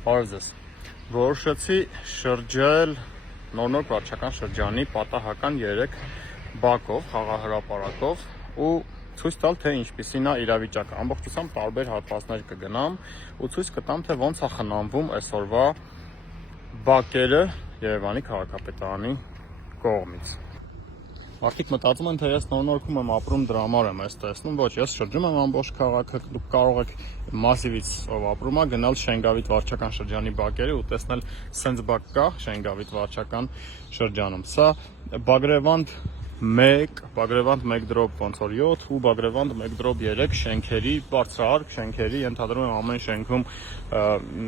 Բարև ձեզ։ Որոշեցի շրջել նոր վարչական շրջանի պատահական 3 բակով, խաղահրապարակով ու ցույց տալ, թե ինչպիսին է իրավիճակը։ Ամբողջությամբ տարբեր հատվածներ կգնամ ու ցույց կտամ, թե ոնց է խնամվում այսօրվա բակերը Երևանի քաղաքապետարանի կողմից։ Մարդիկ մտածում են, թե ես նորնորքում եմ ապրում, դրա համար եմ այս տեսնում, ոչ, ես շրջում եմ ամբողջ քաղաքը, դուք կարող եք Մասիվից ով ապրում է գնալ Շենգավիթ վարչական շրջանի բակերը ու տեսնել սենց բակ կա Շենգավիթ վարչական շրջանում։ Սա Բագրևանդ 1, Բագրևանդ 1/7 ու Բագրևանդ 1/3 շենքերի, բարձրահարկ շենքերի, ենթադրում եմ ամեն շենքում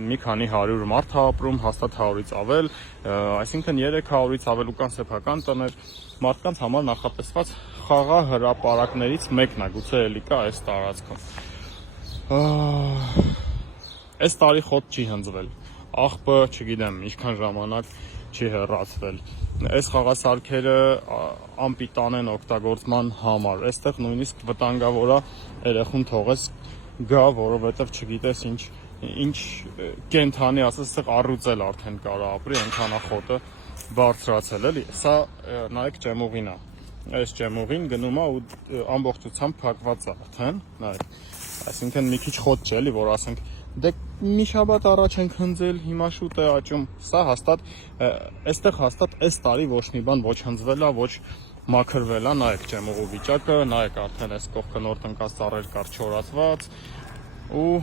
մի քանի 100 մարդ է ապրում, հաստատ 100-ից ավել, այսինքն 300-ից ավելուկան սեփական տներ, մարդկանց համար նախատեսված խաղահրապարակներից մեկն է, գուցե էլի կա այս տարածքում։ Այս տարի խոտ չի հնձվել, աղբը չգիտեմ ինչքան ժամանակ չի հեռացվել, այս խաղասարքերը անպիտան են օգտագործման համար, այստեղ նույնիսկ վտանգավոր է երեխուն թողես գա, որովհետև չգիտես ինչ կենթանի, ասես այստեղ առուծել արդեն կարա ապրի, այնքան է խոտը բարձրացել, էլի, սա նայեք ջեմուղին է, այս ջեմուղին գնում է ու ամբողջությամբ փակված է արդեն, նայեք, այսինքն մի քիչ խոտ չէ, էլի, որ ասենք դե մի շաբաթ առաջ ենք հնձել, հիմա շուտ է աճում, սա հաստատ, այստեղ հաստատ այս տարի ոչ մի բան ոչ հնձվել է, ոչ մաքրվել է, նայեք ջեմուղու վիճակը, նայեք արդեն այս կողքը նոր տնկած ծառեր կար չորացված ու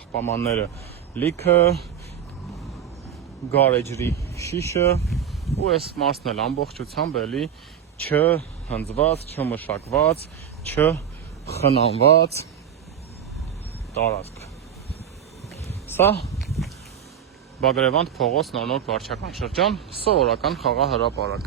աղբամանները լիքը, գարեջրի շիշը ու այս մասն էլ ամբողջությամբ էլի չհնձված, չմշակված, չխնամված տարածք։ Սա Բագրևանդ Փողոց նոր վարչական շրջան, սովորական խաղահրապարակ։